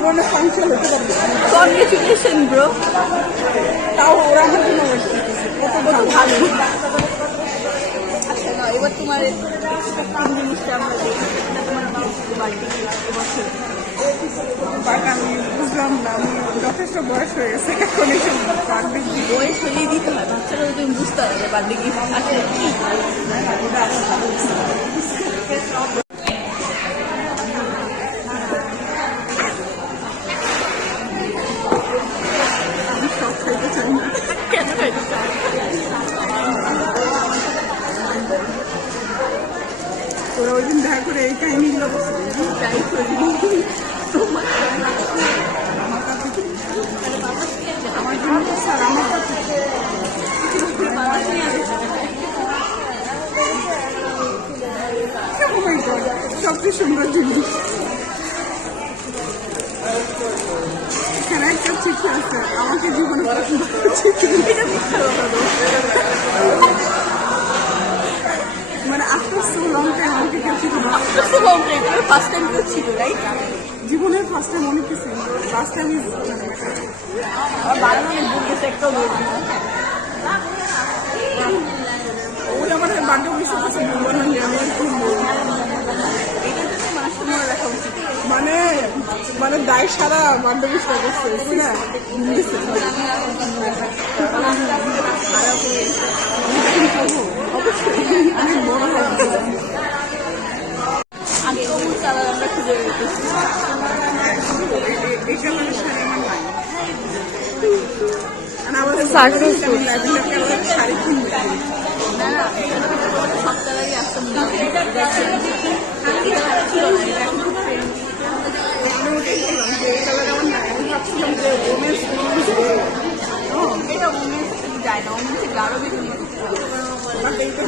জীবনে ফাংশন হতে পারবে। Congratulation bro. তাও ওরা আমার জন্য ওয়েট করতেছে, কত ভালো। আচ্ছা না, এবার তোমার এক্সপেক্টিং জিনিসটা আমরা দেখি, এটা তোমার বার্থডে এবছর। বাট আমি বুঝলাম না, আমি যথেষ্ট বয়স হয়ে গেছে এখন এসব বার্থডে গিফট। বয়স হলেই দিতে হয়, বাচ্চারা তুমি বুঝতে হবে বার্থডে গিফট আসলে কি। আমি সব খাইতে চাই না। কেন খাইতে চাও? ওরা ওই দিন দেখা করে এই কাহিনিগুলো বলছে, ট্রাই করিনি তোমার আমার জন্য স্যার আমার কাছে বাবা নিয়ে আসে। Oh my God, সবচেয়ে সুন্দর জিনিস। এখানে একটা চিঠি আছে, আমাকে জীবনে পছন্দ করছে এটা মিথ্যা কথা তো। মানে আফটার সো লং টাইম আমাকে কেউ চিঠি না। ফার্স্ট টাইম কেউ ছিল রাইট। জীবনের ফার্স্ট টাইম অনেক কিছু, লাস্ট টাইম আর বারো অনেক দূর গেছে একটাও বলছি না। ওই আমার বার্থডে উইশ করছে, বলবো না যে আমি করবো। এটা জন্য মানুষের মনে রাখা উচিত। মানে মানে দায় সারা বার্থডে উইশ করছে, বুঝছি না বুঝেছে। অবশ্যই অনেক বড় লাগছে। আগে অমুক চালার আমরা খুঁজে বেরোতেছি। এই কালারের শাড়ি আমার নাই। আর আমাদের Successful. শাড়ি কিনবে। না না, সব কালারই আসতাম না। এটা ছিল না, এটা এখন খুব trend। আমি ওটাই বললাম যে এই কালার আমার নাই। আমি ভাবছিলাম যে ওমেন্স এটা ওমেন্স যায় না, ওমেন্সে গাঢ় বেগুনি। বাট এইটা